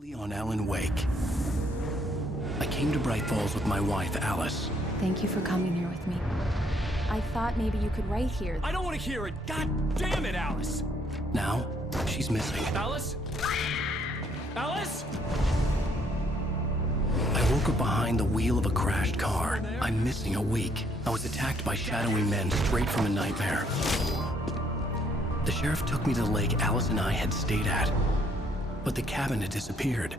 On Alan Wake. I came to Bright Falls with my wife, Alice. Thank you for coming here with me. I thought maybe you could write here. I don't want to hear it! God damn it, Alice! Now, she's missing. Alice? Alice? I woke up behind the wheel of a crashed car. I'm missing a week. I was attacked by shadowy men straight from a nightmare. The sheriff took me to the lake Alice and I had stayed at, but the cabin had disappeared.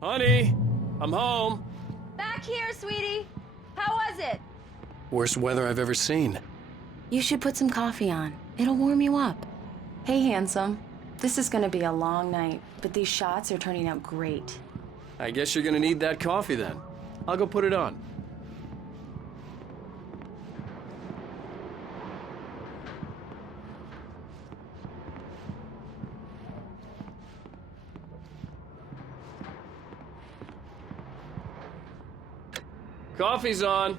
Honey, I'm home. Back here, sweetie. How was it? Worst weather I've ever seen. You should put some coffee on. It'll warm you up. Hey, handsome. This is gonna be a long night, but these shots are turning out great. I guess you're gonna need that coffee then. I'll go put it on. Coffee's on.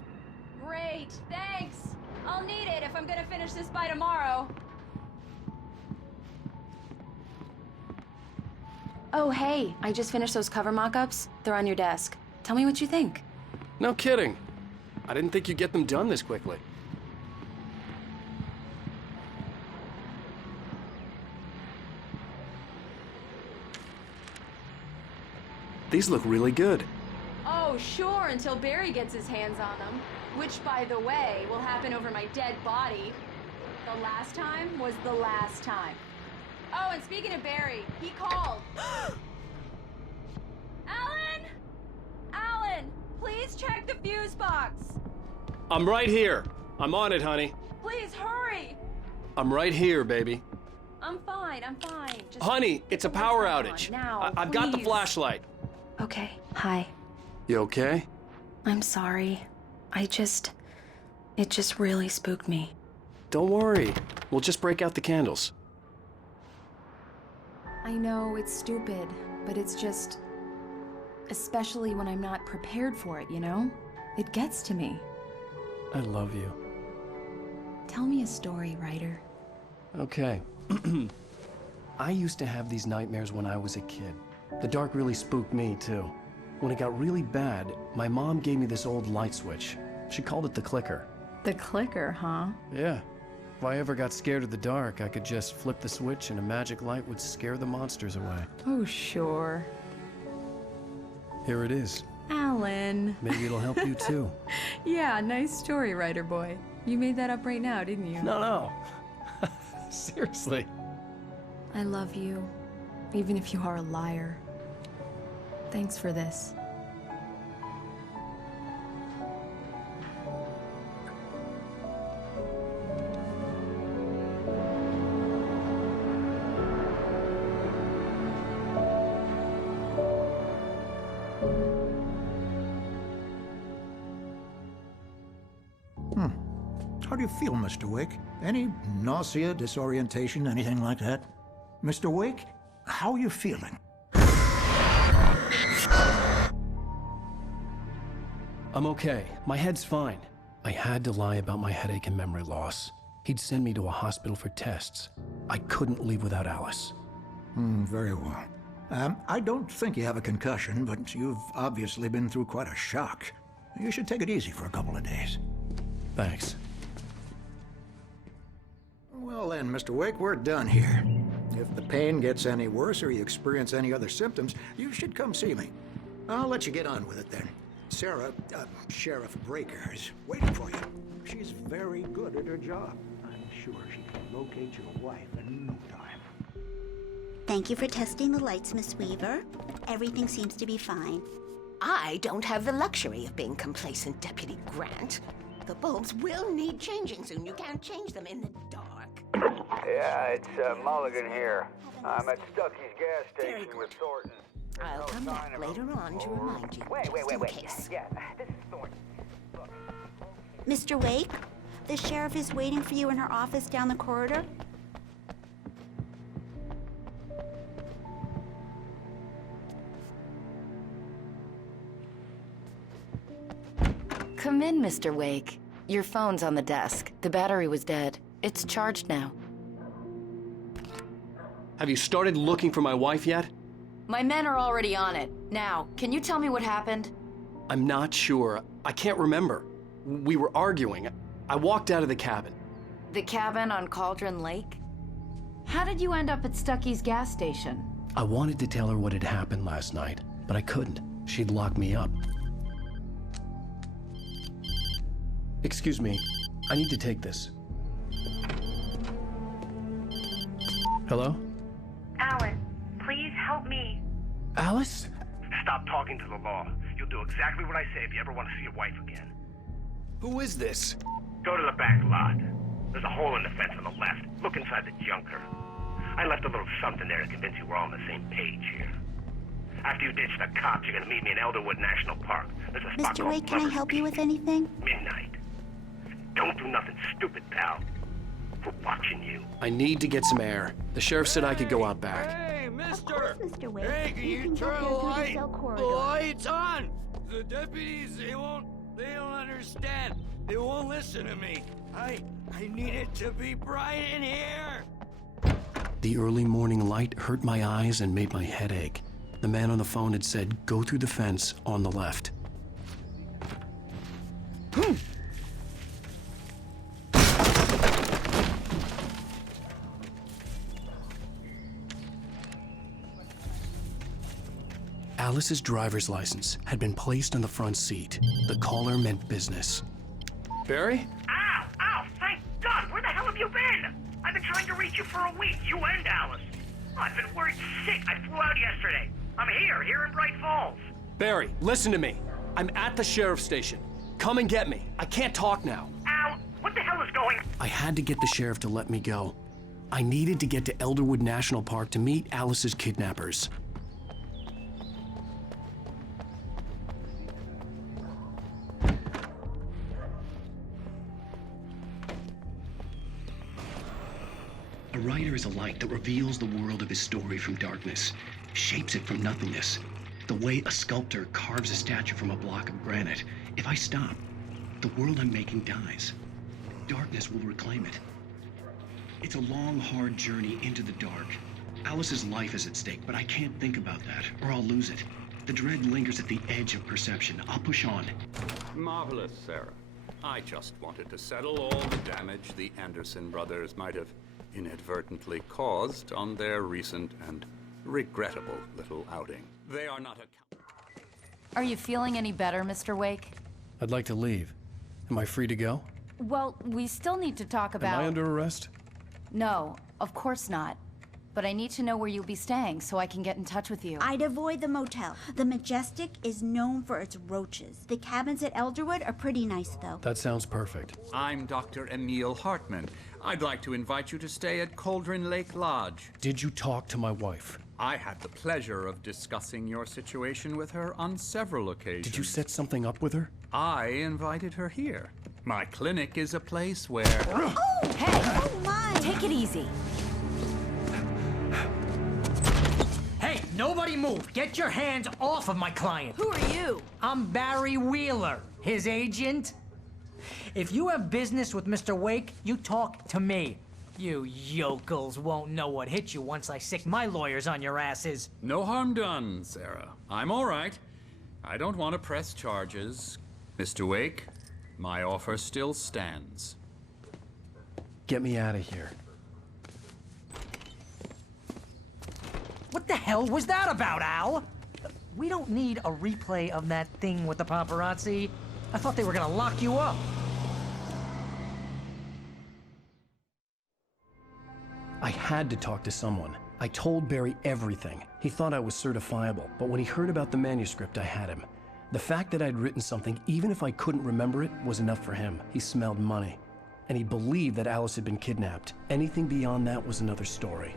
Great, thanks. I'll need it if I'm gonna finish this by tomorrow. Oh, hey, I just finished those cover mock-ups. They're on your desk. Tell me what you think. No kidding. I didn't think you'd get them done this quickly. These look really good. Oh, sure, until Barry gets his hands on them. Which, by the way, will happen over my dead body. The last time was the last time. Oh, and speaking of Barry, he called. Alan! Alan, please check the fuse box. I'm right here. I'm on it, honey. Please, hurry. I'm right here, baby. I'm fine. Just Honey, it's a power outage. Now, I've got the please. flashlight. Okay, hi. You okay? I'm sorry. It just really spooked me. Don't worry. We'll just break out the candles. I know it's stupid, but it's just... especially when I'm not prepared for it, you know? It gets to me. I love you. Tell me a story, writer. Okay. I used to have these nightmares when I was a kid. The dark really spooked me, too. When it got really bad, my mom gave me this old light switch. She called it the clicker. The clicker, huh? Yeah. If I ever got scared of the dark, I could just flip the switch and a magic light would scare the monsters away. Oh, sure. Here it is. Alan. Maybe it'll help you, too. Yeah, nice story, writer boy. You made that up right now, didn't you? No. Seriously. I love you, even if you are a liar. Thanks for this. How do you feel, Mr. Wake? Any nausea, disorientation, anything like that? Mr. Wake, how are you feeling? I'm okay. My head's fine. I had to lie about my headache and memory loss. He'd send me to a hospital for tests. I couldn't leave without Alice. Very well. I don't think you have a concussion, but you've obviously been through quite a shock. You should take it easy for a couple of days. Thanks. Well then, Mr. Wake, we're done here. If the pain gets any worse or you experience any other symptoms, you should come see me. I'll let you get on with it then. Sarah, Sheriff Breaker, is waiting for you. She's very good at her job. I'm sure she can locate your wife in no time. Thank you for testing the lights, Miss Weaver. Everything seems to be fine. I don't have the luxury of being complacent, Deputy Grant. The bulbs will need changing soon. You can't change them in the dark. Yeah, it's Mulligan here. I'm at Stucky's gas Very station good. with Thornton. I'll come back later on to remind you, Wait. just in case. Yeah, this is Thornton. Look, Mr. Wake, the sheriff is waiting for you in her office down the corridor. Come in, Mr. Wake. Your phone's on the desk. The battery was dead. It's charged now. Have you started looking for my wife yet? My men are already on it. Now, can you tell me what happened? I'm not sure. I can't remember. We were arguing. I walked out of the cabin. The cabin on Cauldron Lake? How did you end up at Stucky's gas station? I wanted to tell her what had happened last night, but I couldn't. She'd lock me up. Excuse me. I need to take this. Hello? Alice, please help me. Alice? Stop talking to the law. You'll do exactly what I say if you ever want to see your wife again. Who is this? Go to the back lot. There's a hole in the fence on the left. Look inside the junker. I left a little something there to convince you we're all on the same page here. After you ditch the cops, you're gonna meet me in Elderwood National Park. There's a spot Mr. called Wake, can I Lover's help you Peak. with anything? Midnight. Don't do nothing stupid, pal. We're watching you. I need to get some air. The sheriff said I could go out back. Hey, Of course, Mr. Wake. Hey, can you can go turn here the through light? cell The corridor. light's on! The deputies, they don't understand. They won't listen to me. I need it to be bright in here. The early morning light hurt my eyes and made my head ache. The man on the phone had said, go through the fence on the left. Alice's driver's license had been placed on the front seat. The caller meant business. Barry? Ow! Ow! Thank God! Where the hell have you been? I've been trying to reach you for a week. You and Alice. Oh, I've been worried sick. I flew out yesterday. I'm here in Bright Falls. Barry, listen to me. I'm at the sheriff's station. Come and get me. I can't talk now. Ow! What the hell is going on? I had to get the sheriff to let me go. I needed to get to Elderwood National Park to meet Alice's kidnappers. A writer is a light that reveals the world of his story from darkness, shapes it from nothingness. The way a sculptor carves a statue from a block of granite. If I stop, the world I'm making dies. Darkness will reclaim it. It's a long, hard journey into the dark. Alice's life is at stake, but I can't think about that, or I'll lose it. The dread lingers at the edge of perception. I'll push on. Marvelous, Sarah. I just wanted to settle all the damage the Anderson brothers might have inadvertently caused on their recent and regrettable little outing. They are not Are you feeling any better, Mr. Wake? I'd like to leave. Am I free to go? Well, we still need to talk about... Am I under arrest? No, of course not. But I need to know where you'll be staying so I can get in touch with you. I'd avoid the motel. The Majestic is known for its roaches. The cabins at Elderwood are pretty nice, though. That sounds perfect. I'm Dr. Emil Hartman. I'd like to invite you to stay at Cauldron Lake Lodge. Did you talk to my wife? I had the pleasure of discussing your situation with her on several occasions. Did you set something up with her? I invited her here. My clinic is a place where... Oh! Hey! Oh, my! Take it easy. Hey, nobody move! Get your hands off of my client! Who are you? I'm Barry Wheeler, his agent. If you have business with Mr. Wake, you talk to me. You yokels won't know what hit you once I sick my lawyers on your asses. No harm done, Sarah. I'm all right. I don't want to press charges. Mr. Wake, my offer still stands. Get me out of here. What the hell was that about, Al? We don't need a replay of that thing with the paparazzi. I thought they were gonna lock you up. I had to talk to someone. I told Barry everything. He thought I was certifiable, but when he heard about the manuscript, I had him. The fact that I'd written something, even if I couldn't remember it, was enough for him. He smelled money. And he believed that Alice had been kidnapped. Anything beyond that was another story.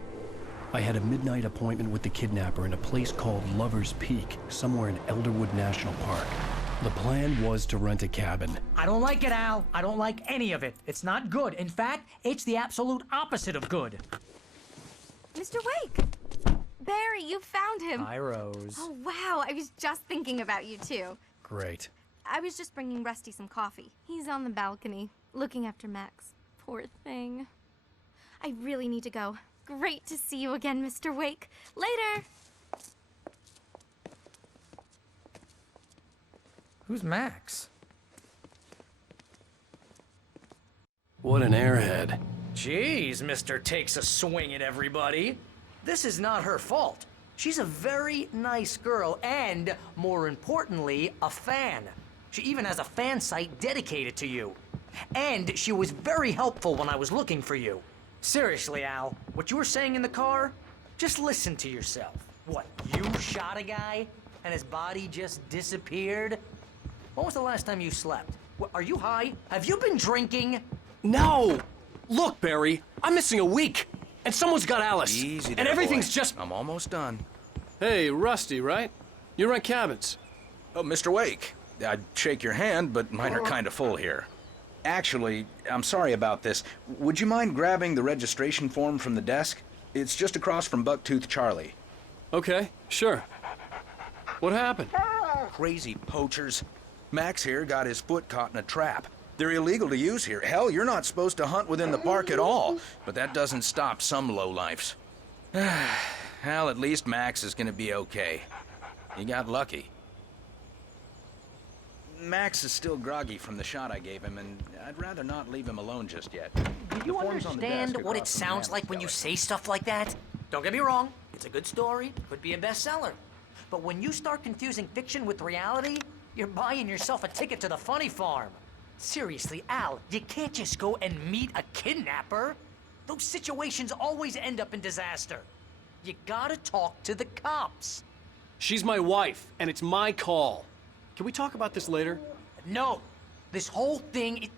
I had a midnight appointment with the kidnapper in a place called Lover's Peak, somewhere in Elderwood National Park. The plan was to rent a cabin. I don't like it, Al. I don't like any of it. It's not good. In fact, it's the absolute opposite of good. Mr. Wake! Barry, you found him. Hi, Rose. Oh, wow. I was just thinking about you, too. Great. I was just bringing Rusty some coffee. He's on the balcony, looking after Max. Poor thing. I really need to go. Great to see you again, Mr. Wake. Later! Who's Max? What an airhead. Jeez, Mr. Takes a swing at everybody. This is not her fault. She's a very nice girl and, more importantly, a fan. She even has a fan site dedicated to you. And she was very helpful when I was looking for you. Seriously, Al, what you were saying in the car? Just listen to yourself. What, you shot a guy and his body just disappeared? When was the last time you slept? What, are you high? Have you been drinking? No! Look, Barry, I'm missing a week. And someone's got Alice. Easy there, and everything's boy. just... I'm almost done. Hey, Rusty, right? You rent cabins. Oh, Mr. Wake. I'd shake your hand, but mine are kind of full here. Actually, I'm sorry about this. Would you mind grabbing the registration form from the desk? It's just across from Bucktooth Charlie. Okay, sure. What happened? Crazy poachers. Max here got his foot caught in a trap. They're illegal to use here. Hell, you're not supposed to hunt within the park at all. But that doesn't stop some lowlifes. Well, at least Max is gonna be okay. He got lucky. Max is still groggy from the shot I gave him, and I'd rather not leave him alone just yet. Do you understand what it sounds like when you say stuff like that? Don't get me wrong, it's a good story, could be a bestseller. But when you start confusing fiction with reality, you're buying yourself a ticket to the funny farm. Seriously, Al, you can't just go and meet a kidnapper. Those situations always end up in disaster. You gotta talk to the cops. She's my wife, and it's my call. Can we talk about this later? No, this whole thing,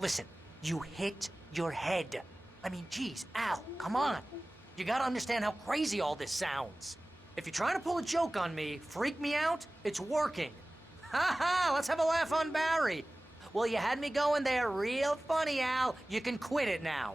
listen, you hit your head. I mean, geez, Al, come on. You gotta understand how crazy all this sounds. If you're trying to pull a joke on me, freak me out, it's working. Ha ha, let's have a laugh on Barry. Well, you had me going there real funny, Al. You can quit it now.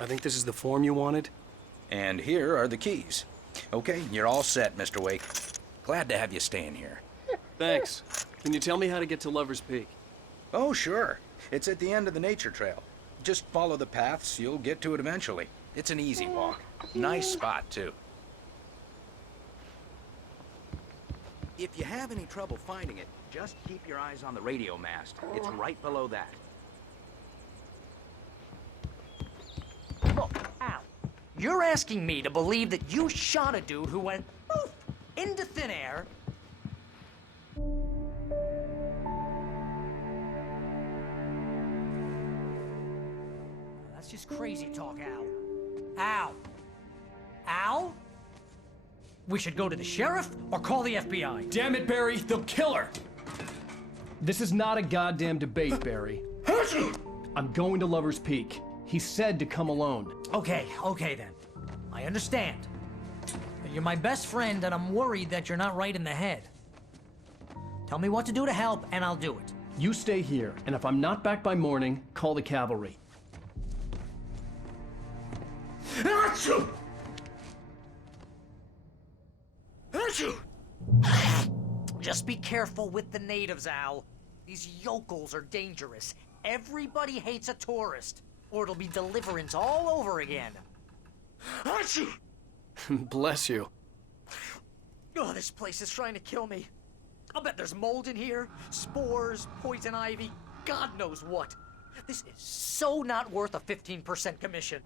I think this is the form you wanted. And here are the keys. Okay, you're all set, Mr. Wake. Glad to have you staying here. Thanks. Can you tell me how to get to Lover's Peak? Oh, sure. It's at the end of the nature trail. Just follow the paths, you'll get to it eventually. It's an easy walk. Nice spot, too. If you have any trouble finding it, just keep your eyes on the radio mast. It's right below that. Look, Al, you're asking me to believe that you shot a dude who went poof into thin air. That's just crazy talk, Al. Al? Al? We should go to the sheriff or call the FBI. Damn it, Barry, they'll kill her! This is not a goddamn debate, Barry. I'm going to Lover's Peak. He said to come alone. Okay then. I understand. You're my best friend, and I'm worried that you're not right in the head. Tell me what to do to help, and I'll do it. You stay here, and if I'm not back by morning, call the cavalry. Achoo! Achoo! Just be careful with the natives, Al. These yokels are dangerous. Everybody hates a tourist, or it'll be Deliverance all over again. Achoo! Bless you. Oh, this place is trying to kill me. I'll bet there's mold in here, spores, poison ivy, God knows what. This is so not worth a 15% commission.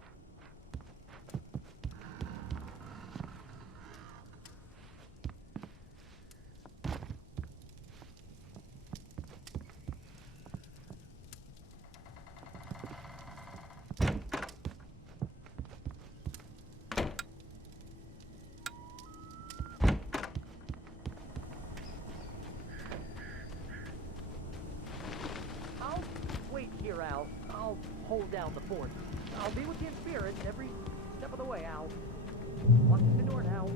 I'll hold down the fort. I'll be with you in spirit every step of the way, Al. Watch the door now.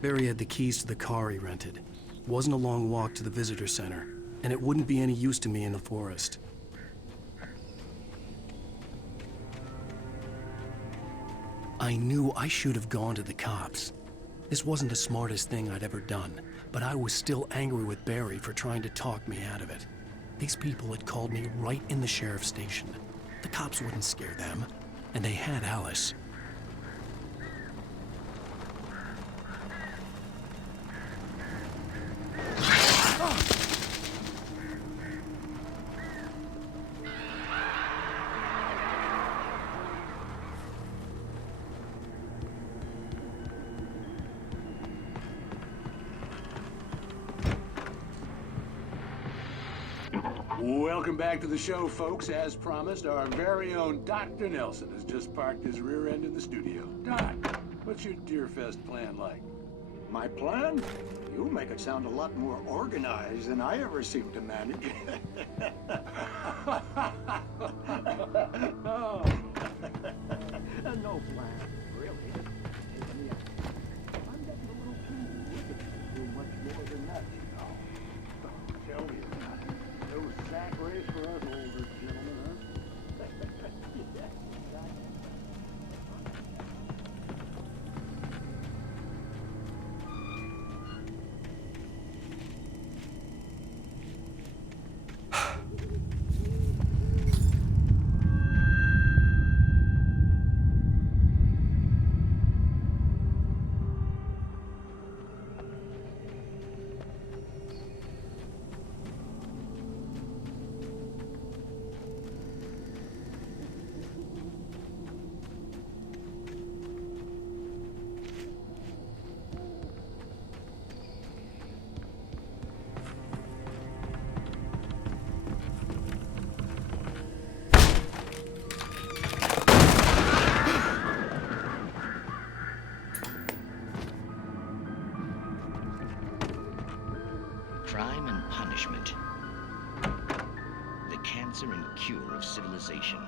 Barry had the keys to the car he rented. Wasn't a long walk to the visitor center, and it wouldn't be any use to me in the forest. I knew I should have gone to the cops. This wasn't the smartest thing I'd ever done, but I was still angry with Barry for trying to talk me out of it. These people had called me right in the sheriff's station. The cops wouldn't scare them, and they had Alice. Welcome back to the show, folks. As promised, our very own Dr. Nelson has just parked his rear end in the studio. Doc, what's your Deerfest plan like? My plan? You make it sound a lot more organized than I ever seem to manage. Oh. No plan, really. I'm getting a little too wicked to do much more than that, you know. Oh, tell me about it. No sack race for us older gentlemen, huh? Yeah, exactly. Crime and punishment. The cancer and cure of civilization.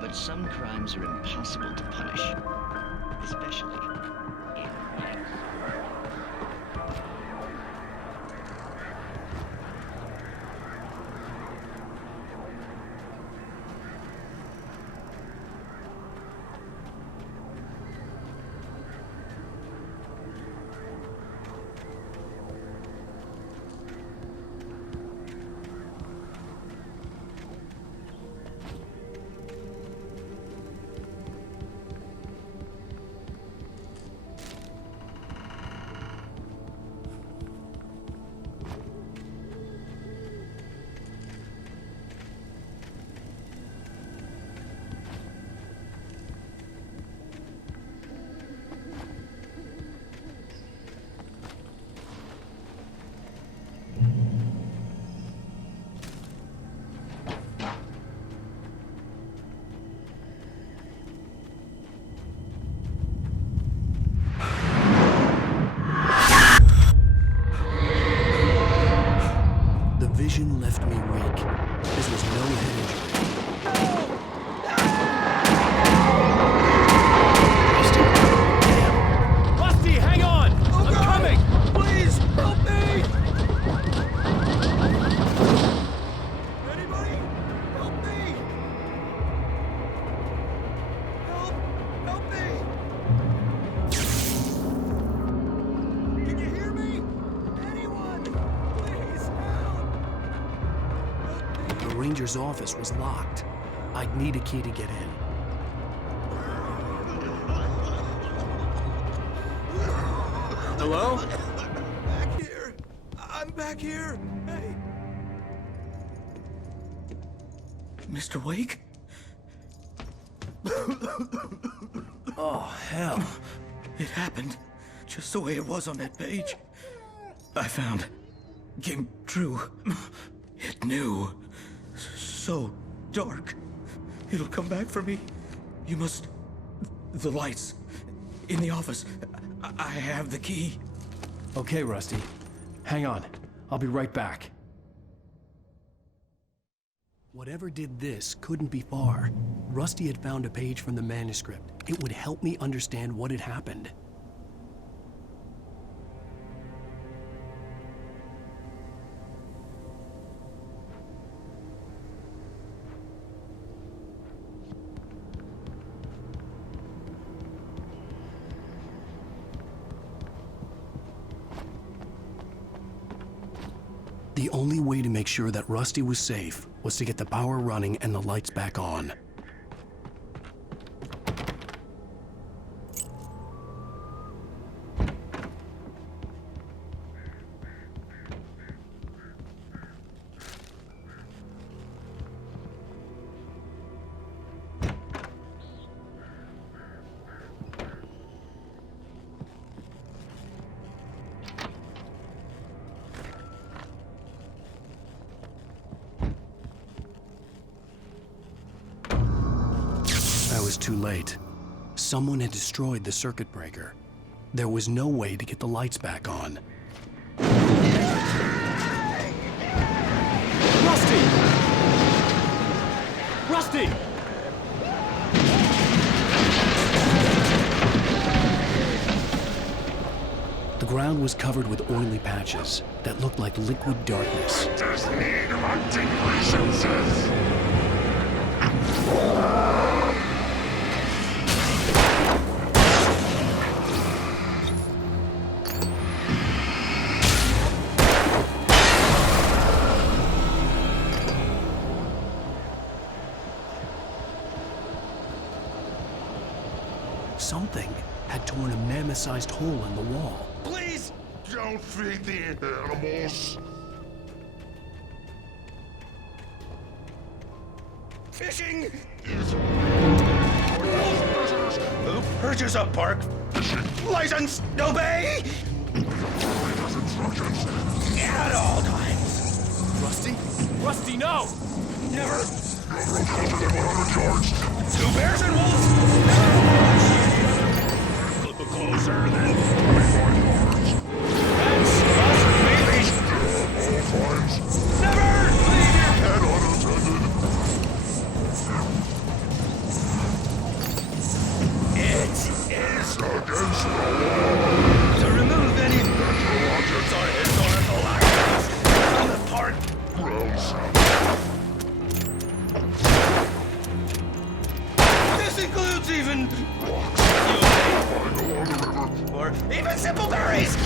But some crimes are impossible to punish, especially in life. ranger's office was locked. I'd need a key to get in. Hello? Back here. I'm back here. Hey. Mr. Wake? Oh, hell. It happened just the way it was on that page. I found. Came true. It knew. So dark. It'll come back for me. You must... The lights. In the office. I have the key. Okay, Rusty. Hang on. I'll be right back. Whatever did this couldn't be far. Rusty had found a page from the manuscript. It would help me understand what had happened. The only way to make sure that Rusty was safe was to get the power running and the lights back on. I was too late. Someone had destroyed the circuit breaker. There was no way to get the lights back on. Rusty! Rusty! The ground was covered with oily patches that looked like liquid darkness. There's need of hunting licenses. Something had torn a mammoth-sized hole in the wall. Please don't feed the animals. Fishing! Who purchase a park? License! Obey! At all times! Rusty? Rusty, no! Never! 2 bears and wolves! Never! Closer than 25 yards. That's us, maybe! Never! Leave your pet unattended. It is against the law to remove any natural objects or historical items from the park. This includes even or even simple berries!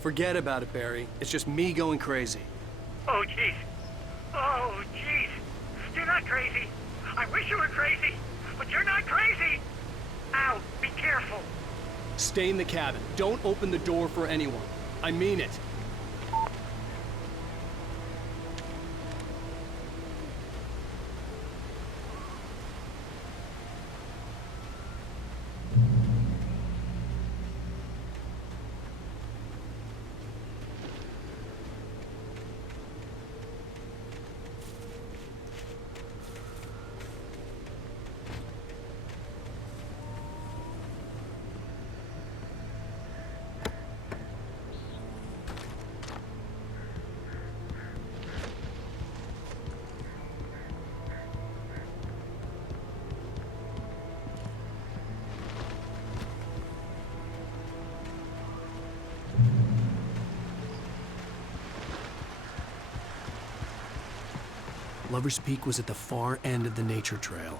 Forget about it, Barry. It's just me going crazy. Oh, jeez. Oh, jeez. You're not crazy. I wish you were crazy, but you're not crazy. Ow, be careful. Stay in the cabin. Don't open the door for anyone. I mean it. Lover's Peak was at the far end of the nature trail.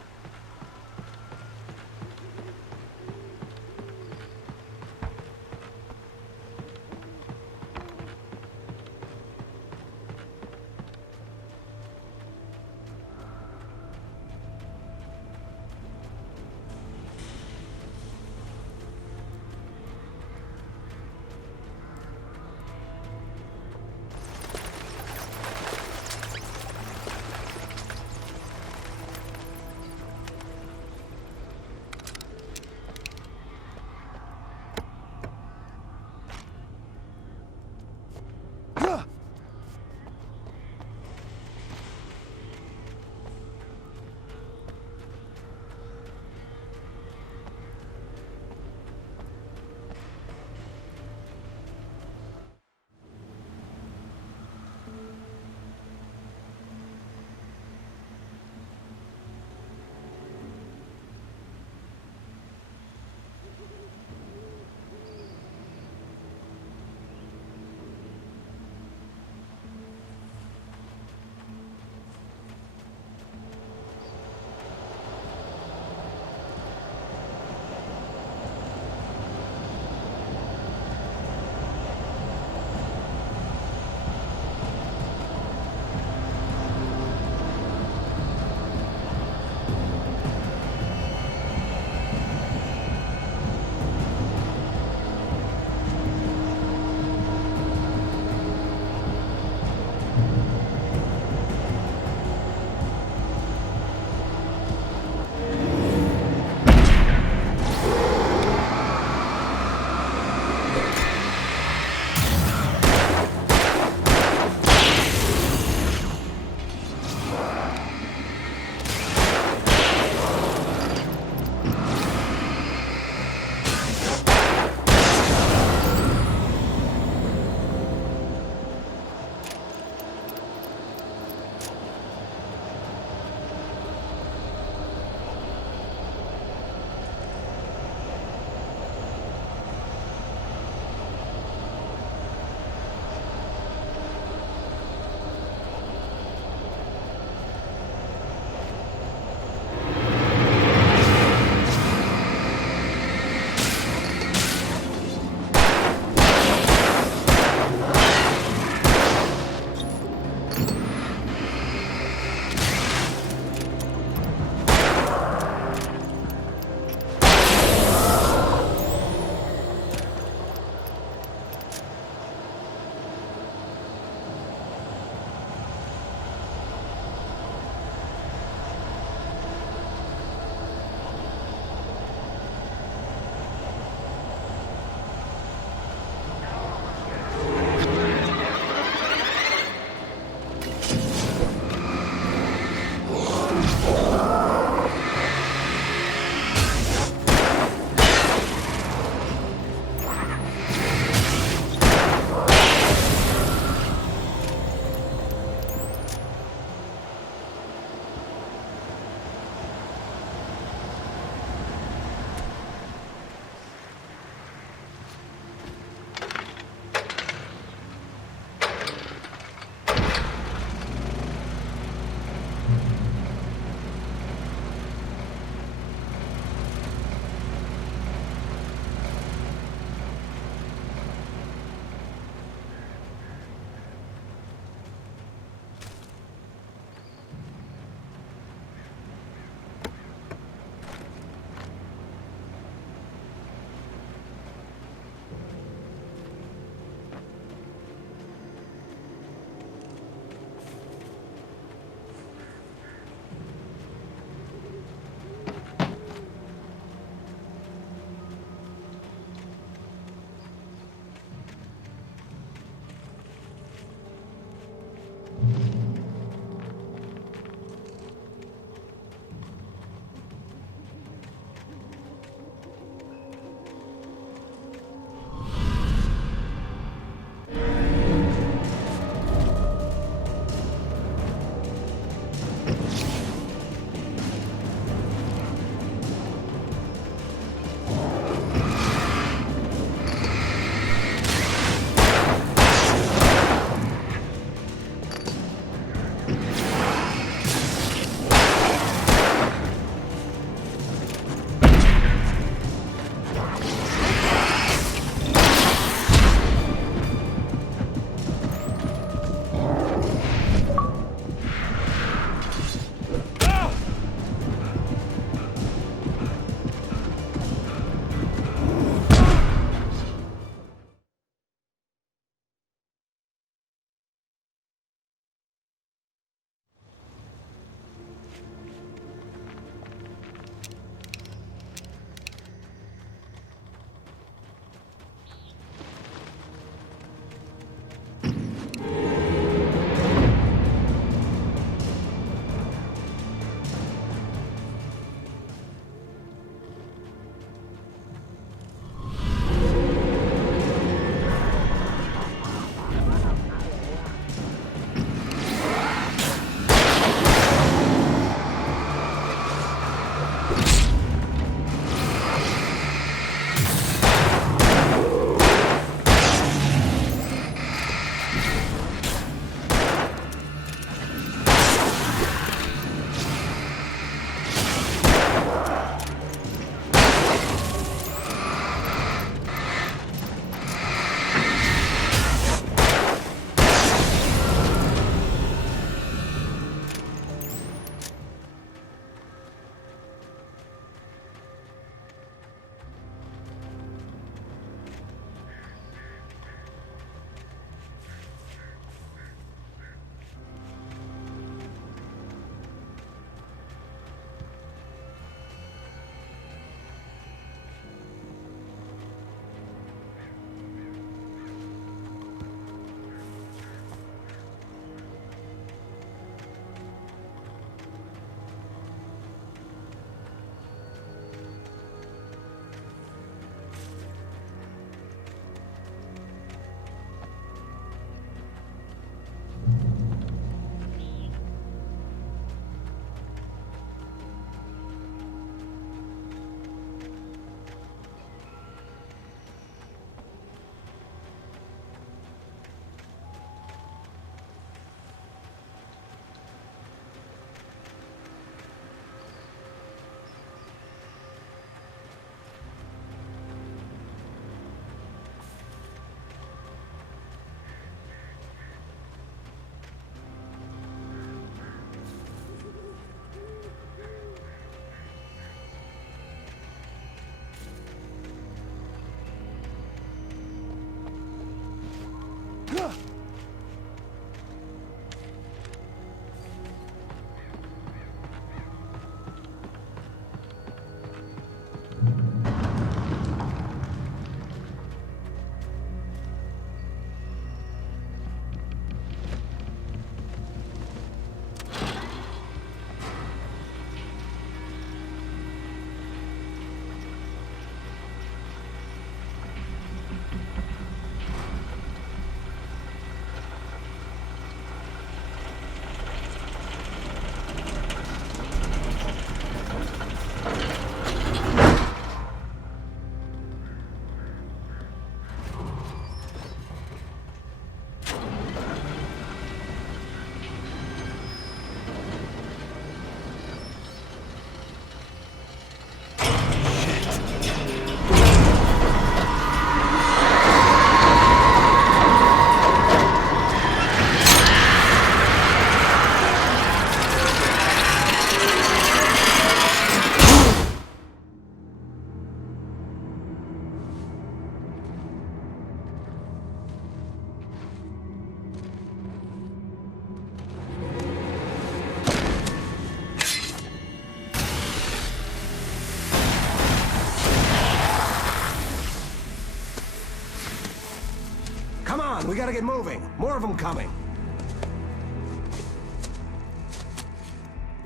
on, we gotta get moving. More of them coming.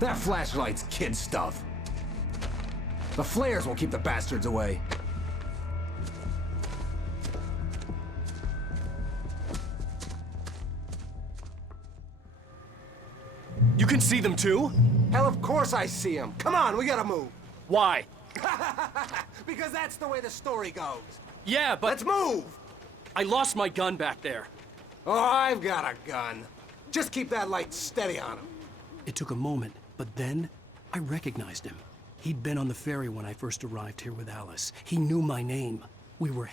That flashlight's kid stuff. The flares will keep the bastards away. You can see them too? Hell, of course I see them. Come on, we gotta move. Why? Because that's the way the story goes. Yeah, but... Let's move! I lost my gun back there. Oh, I've got a gun. Just keep that light steady on him. It took a moment, but then I recognized him. He'd been on the ferry when I first arrived here with Alice. He knew my name. We were...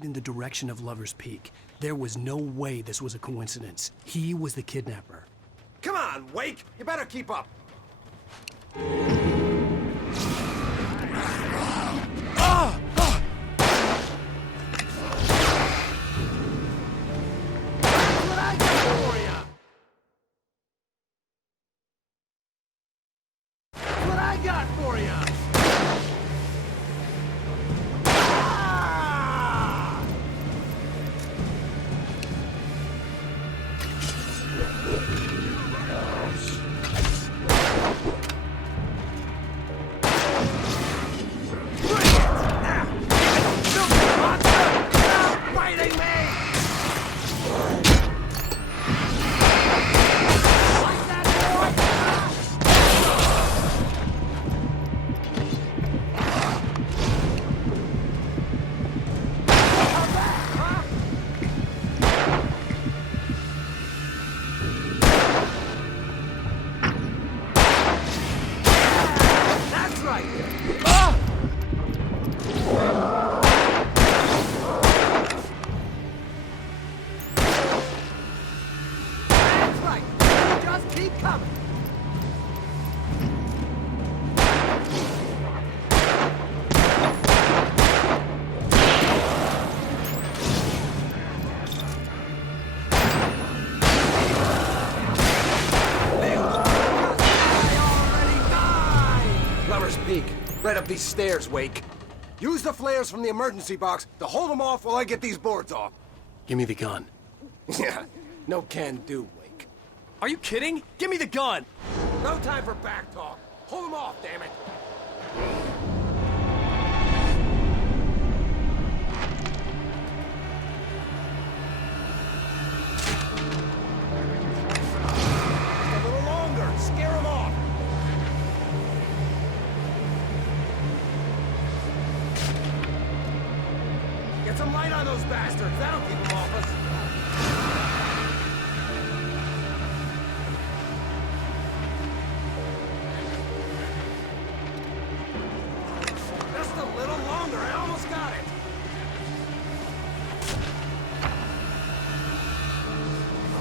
in the direction of Lover's Peak. There was no way this was a coincidence. He was the kidnapper. Come on, Wake! You better keep up. What I got for you? Right up these stairs, Wake. Use the flares from the emergency box to hold them off while I get these boards off. Give me the gun. Yeah, no can do, Wake. Are you kidding? Give me the gun! No time for back talk. Hold them off, damn it. Just a little longer. Scare them off. Get some light on those bastards. That'll keep them off us. Just a little longer. I almost got it.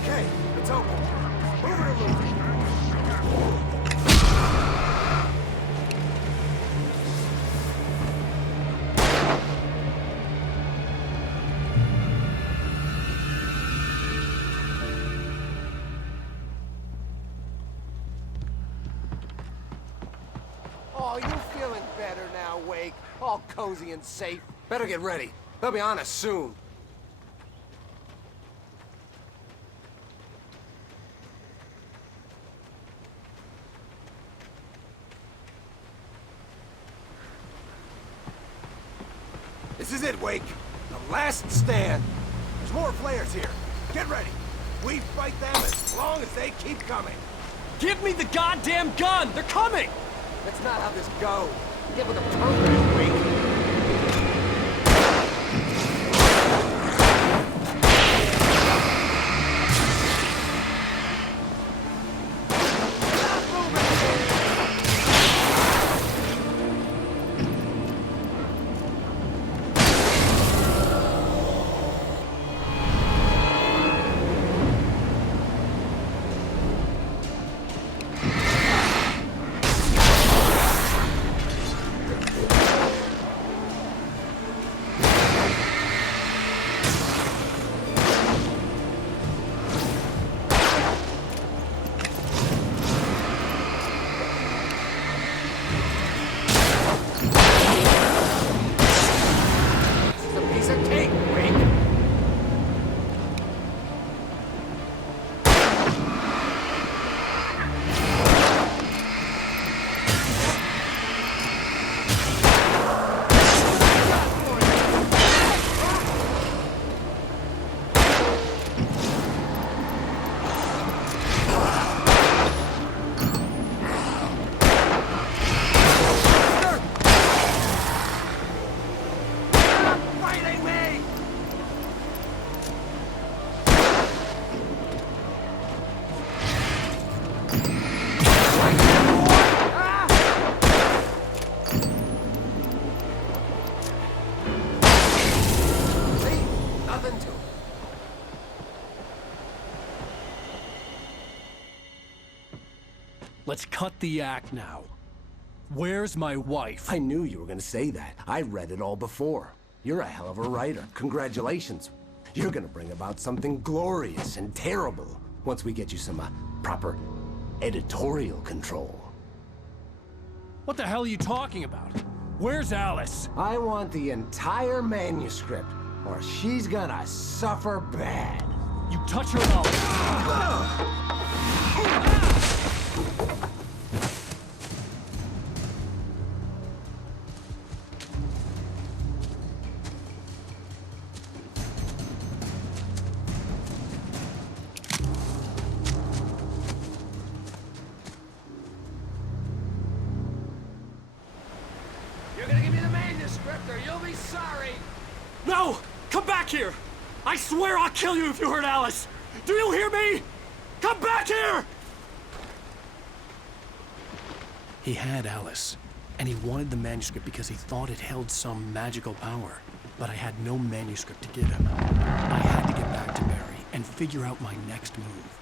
Okay, it's open. Move it or lose it. Oh, you feeling better now, Wake? All cozy and safe. Better get ready. They'll be on us soon. This is it, Wake. The last stand. There's more flares here. Get ready. We fight them as long as they keep coming. Give me the goddamn gun! They're coming! That's not how this goes. Get with the program, Wake. Let's cut the act now. Where's my wife? I knew you were gonna say that. I read it all before. You're a hell of a writer. Congratulations. You're gonna bring about something glorious and terrible once we get you some proper editorial control. What the hell are you talking about? Where's Alice? I want the entire manuscript, or she's gonna suffer bad. You touch her out. You're gonna give me the manuscript or you'll be sorry. No! Come back here! I swear I'll kill you if you hurt Alice! Do you hear me? Come back here! He had Alice, and he wanted the manuscript because he thought it held some magical power. But I had no manuscript to give him. I had to get back to Barry and figure out my next move.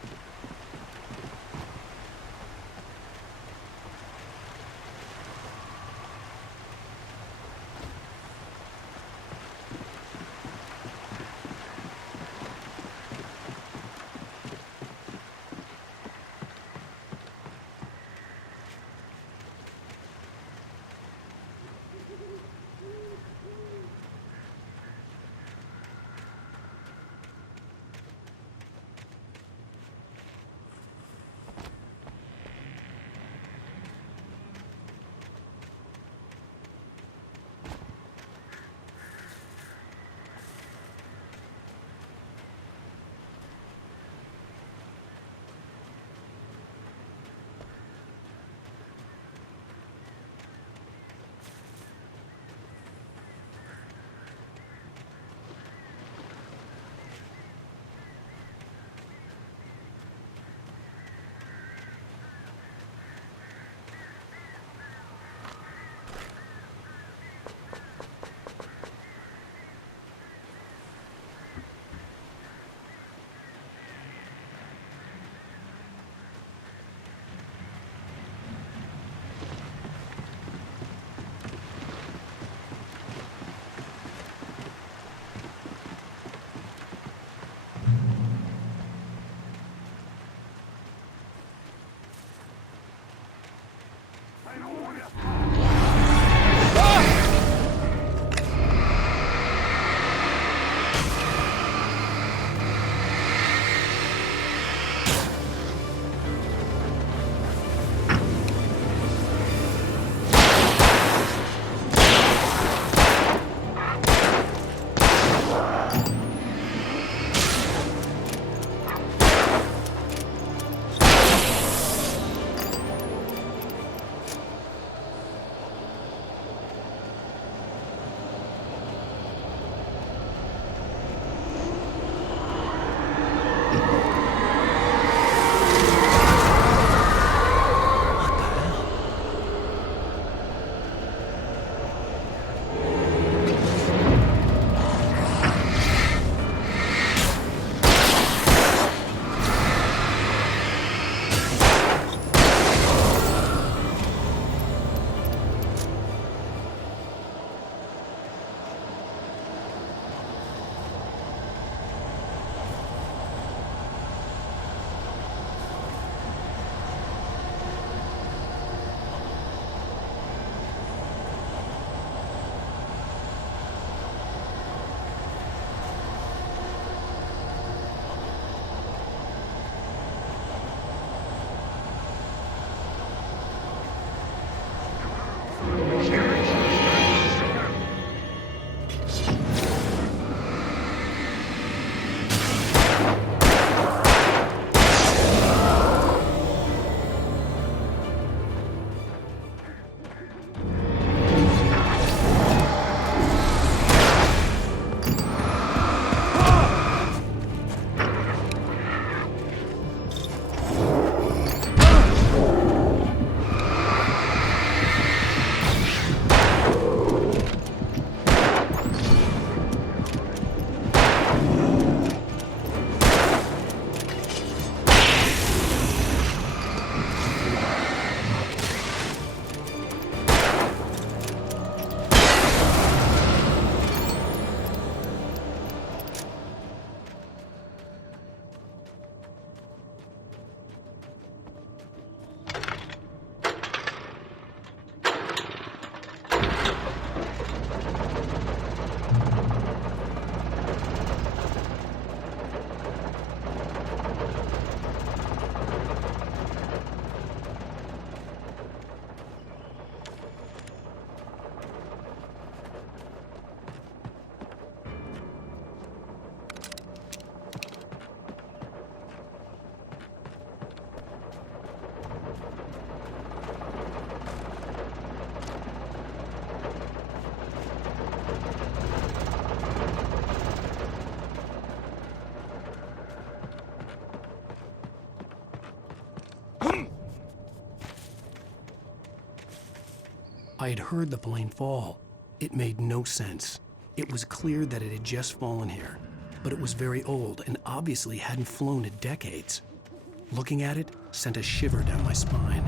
I had heard the plane fall. It made no sense. It was clear that it had just fallen here, but it was very old and obviously hadn't flown in decades. Looking at it sent a shiver down my spine.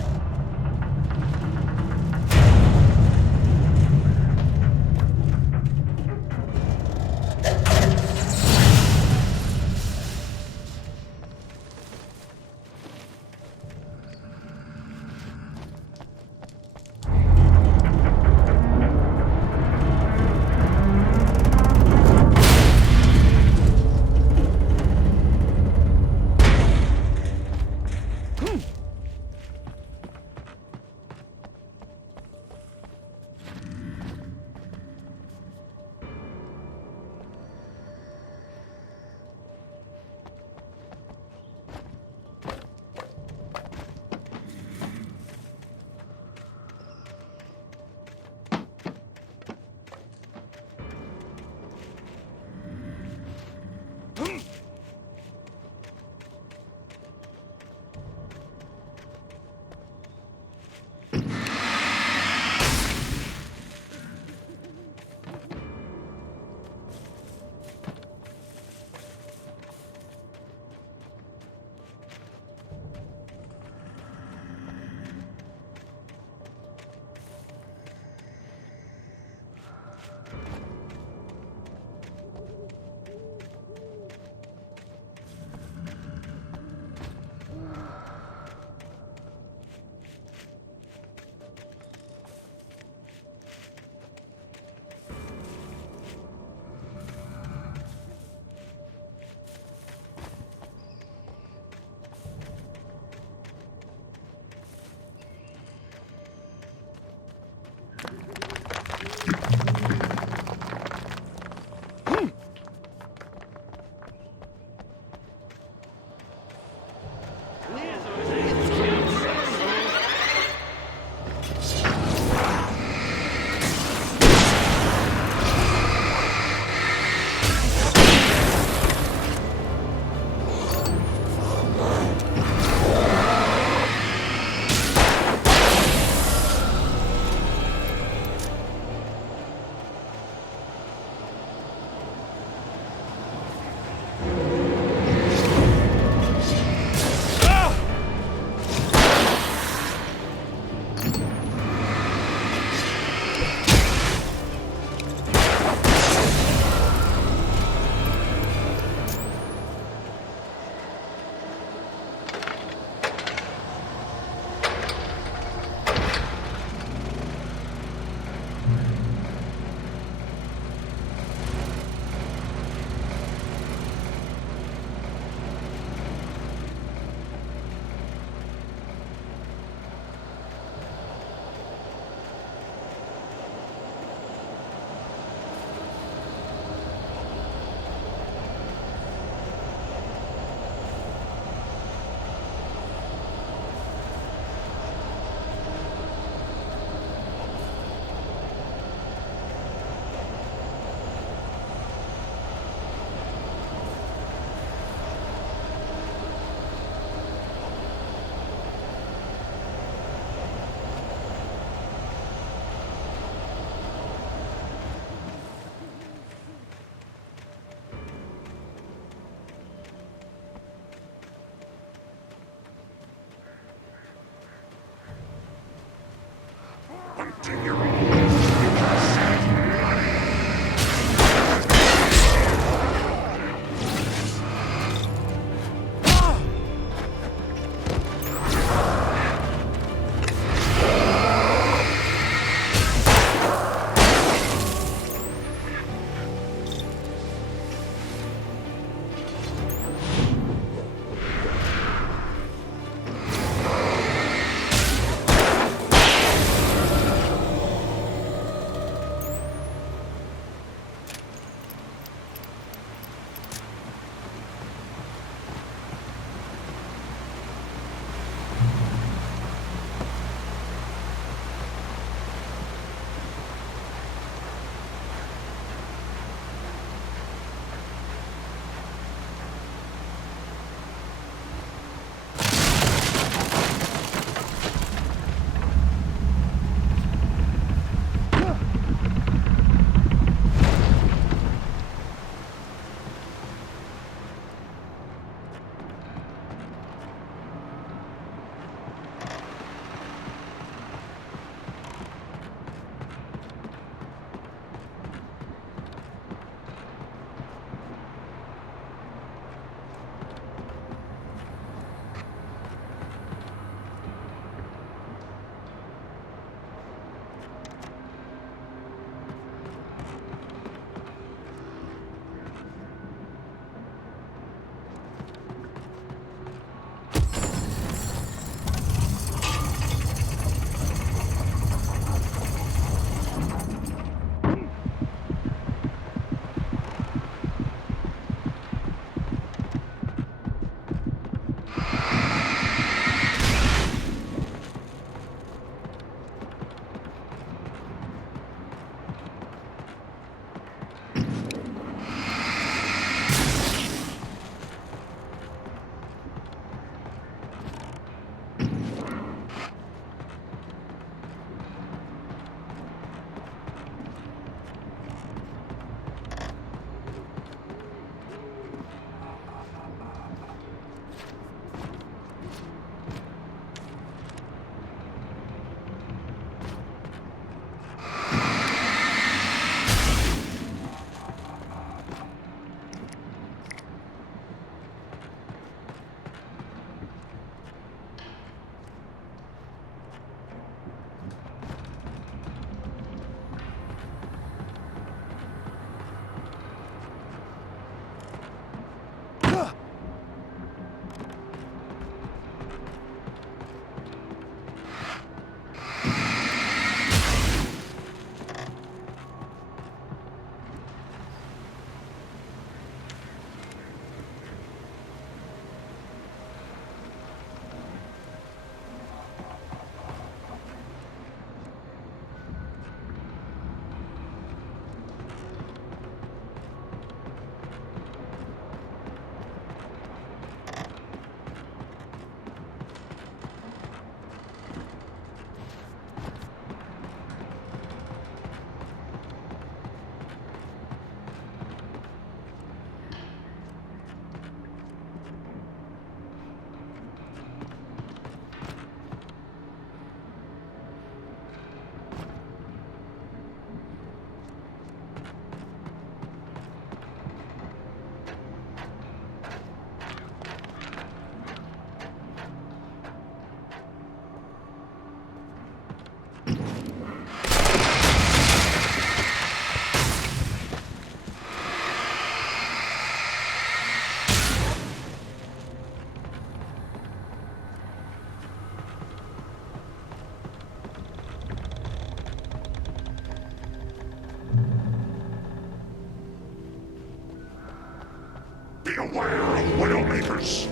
Beware of Widowmakers!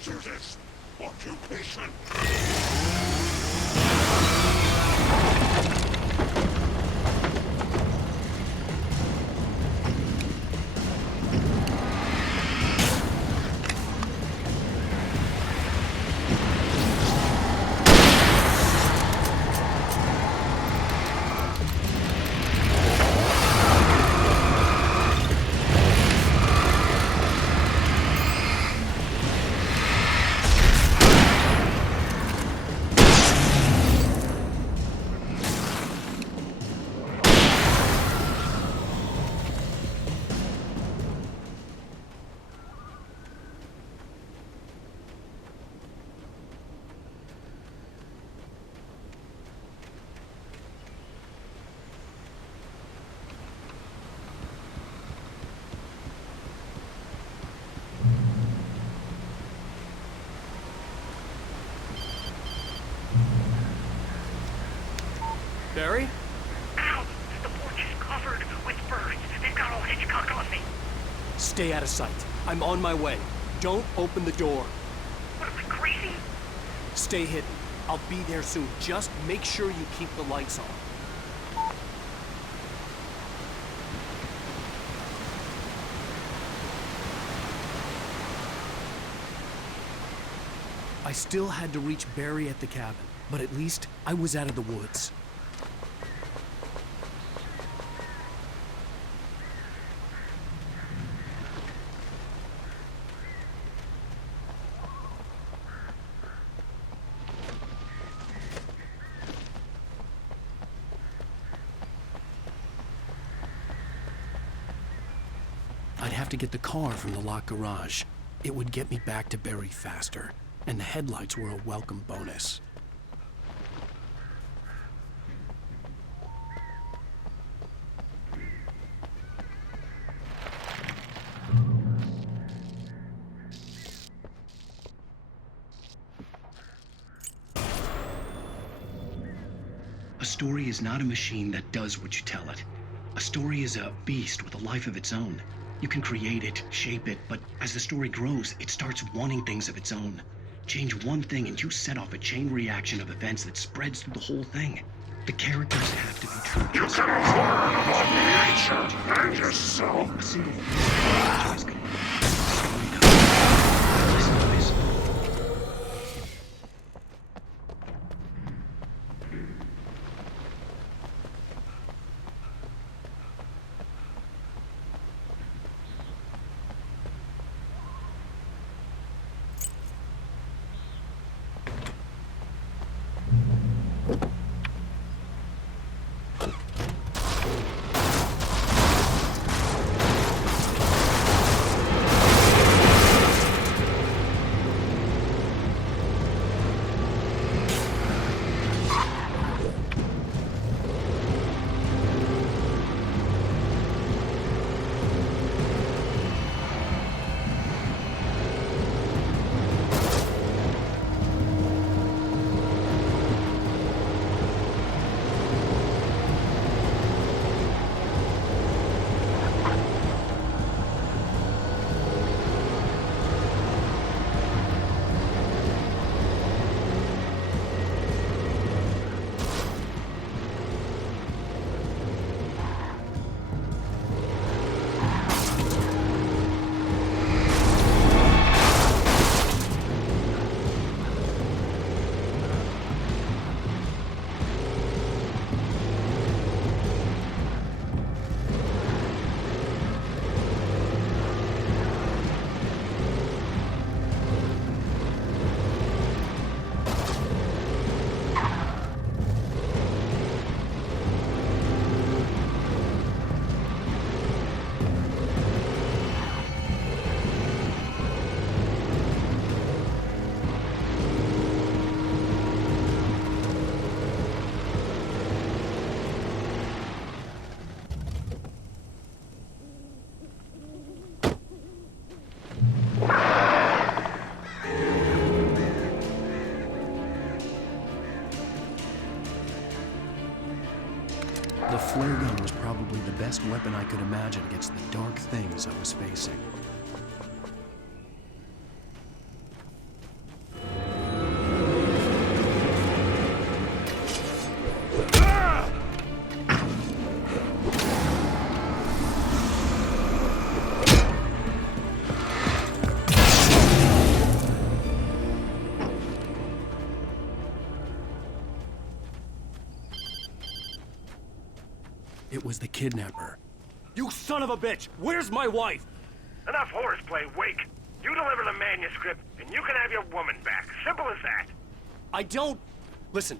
Hazardous occupation. Barry? Ow! The porch is covered with birds. They've got all Hitchcock on me. Stay out of sight. I'm on my way. Don't open the door. What am I, crazy? Stay hidden. I'll be there soon. Just make sure you keep the lights on. I still had to reach Barry at the cabin, but at least I was out of the woods. I'd have to get the car from the locked garage. It would get me back to Barry faster, and the headlights were a welcome bonus. A story is not a machine that does what you tell it. A story is a beast with a life of its own. You can create it, shape it, but as the story grows, it starts wanting things of its own. Change one thing and you set off a chain reaction of events that spreads through the whole thing. The characters have to be true. You can harm nature and yourself. A single voice is going to listen to this. The flare gun was probably the best weapon I could imagine against the dark things I was facing. It was the kidnapper. You son of a bitch! Where's my wife? Enough horseplay, Wake. You deliver the manuscript, and you can have your woman back. Simple as that. I don't... Listen.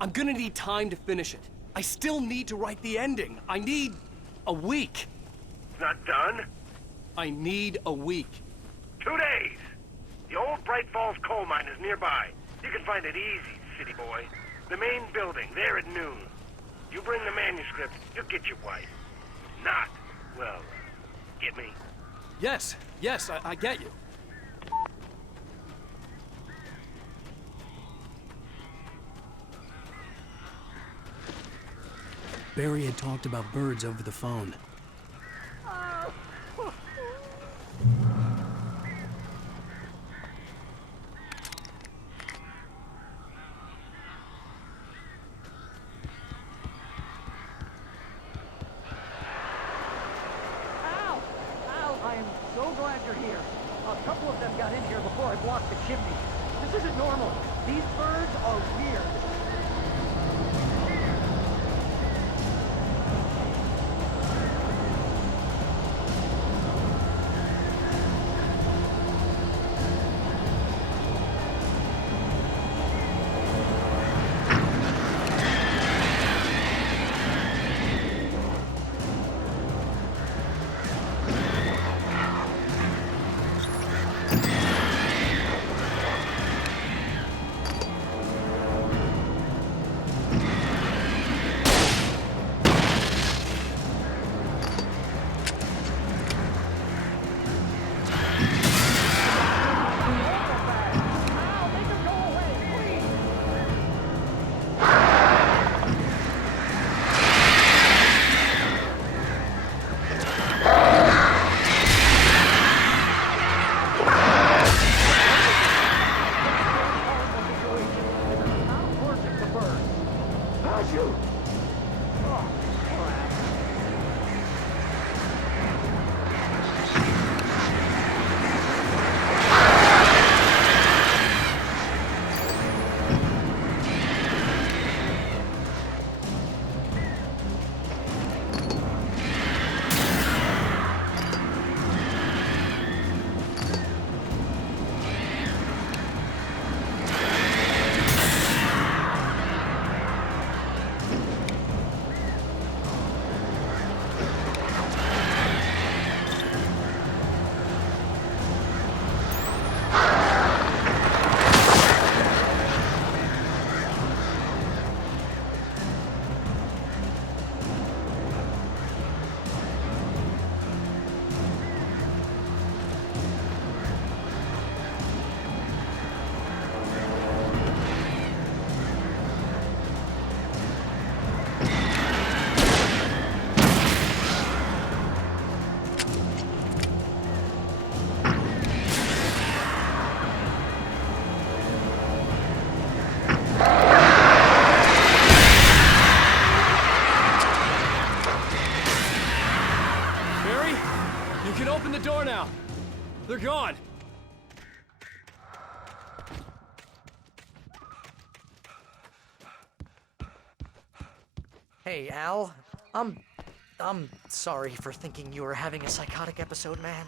I'm gonna need time to finish it. I still need to write the ending. I need a week. Not done? I need a week. 2 days. The old Bright Falls coal mine is nearby. You can find it easy, city boy. The main building, there at noon. You bring the manuscript, you'll get your wife. Not, well, get me? Yes, I get you. Barry had talked about birds over the phone. They're gone! Hey, Al. I'm sorry for thinking you were having a psychotic episode, man.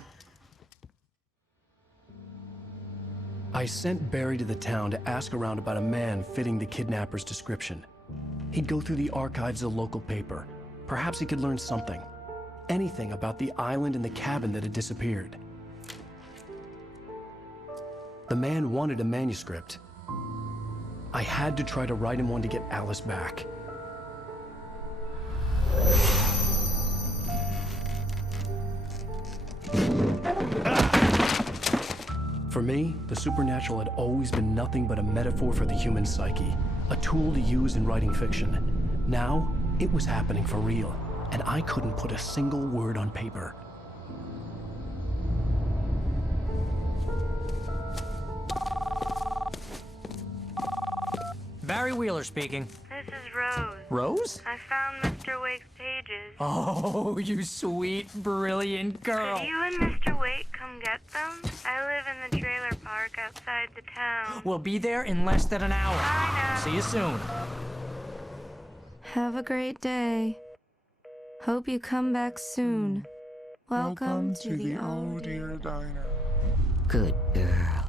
I sent Barry to the town to ask around about a man fitting the kidnapper's description. He'd go through the archives of the local paper. Perhaps he could learn something. Anything about the island and the cabin that had disappeared. The man wanted a manuscript. I had to try to write him one to get Alice back. For me, the supernatural had always been nothing but a metaphor for the human psyche, a tool to use in writing fiction. Now, it was happening for real, and I couldn't put a single word on paper. Barry Wheeler speaking. This is Rose. Rose? I found Mr. Wake's pages. Oh, you sweet, brilliant girl. Could you and Mr. Wake come get them? I live in the trailer park outside the town. We'll be there in less than an hour. I know. See you soon. Have a great day. Hope you come back soon. Welcome to the Oh Dear Diner. Good girl.